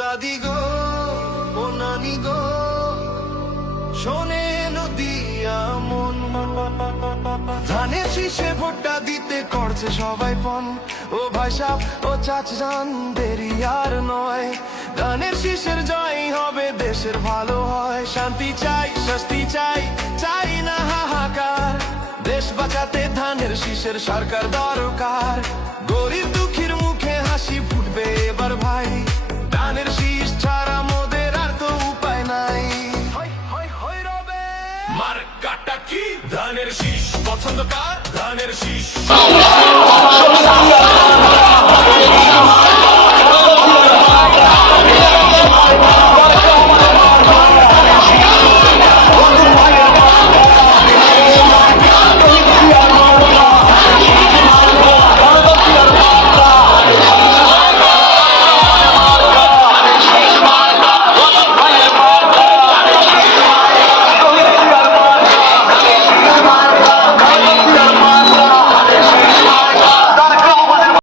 দাদি গো, ও নানি গো, শোনে নদিয়া মন। ধানের শীষে ভোটটা দিতে করছে সবাই পণ। ও ভাই সাব, ও চাচান, দেরি আর নয়। ধানের শীষের জয় হবে, দেশের ভালো হয়। শান্তি চাই, শাস্তি চাই, চাই না হাহাকার। দেশ বাঁচাতে ধানের শীষের সরকার দরকার। গরিব দুঃখীর মুখে হাসি ফুটবে এবার ভাই। ধানের শীষ ছাড়া মোদের আর তো উপায় নাই। মার্কাটা কি? ধানের শীষ। পছন্দ কার? ধানের শীষ।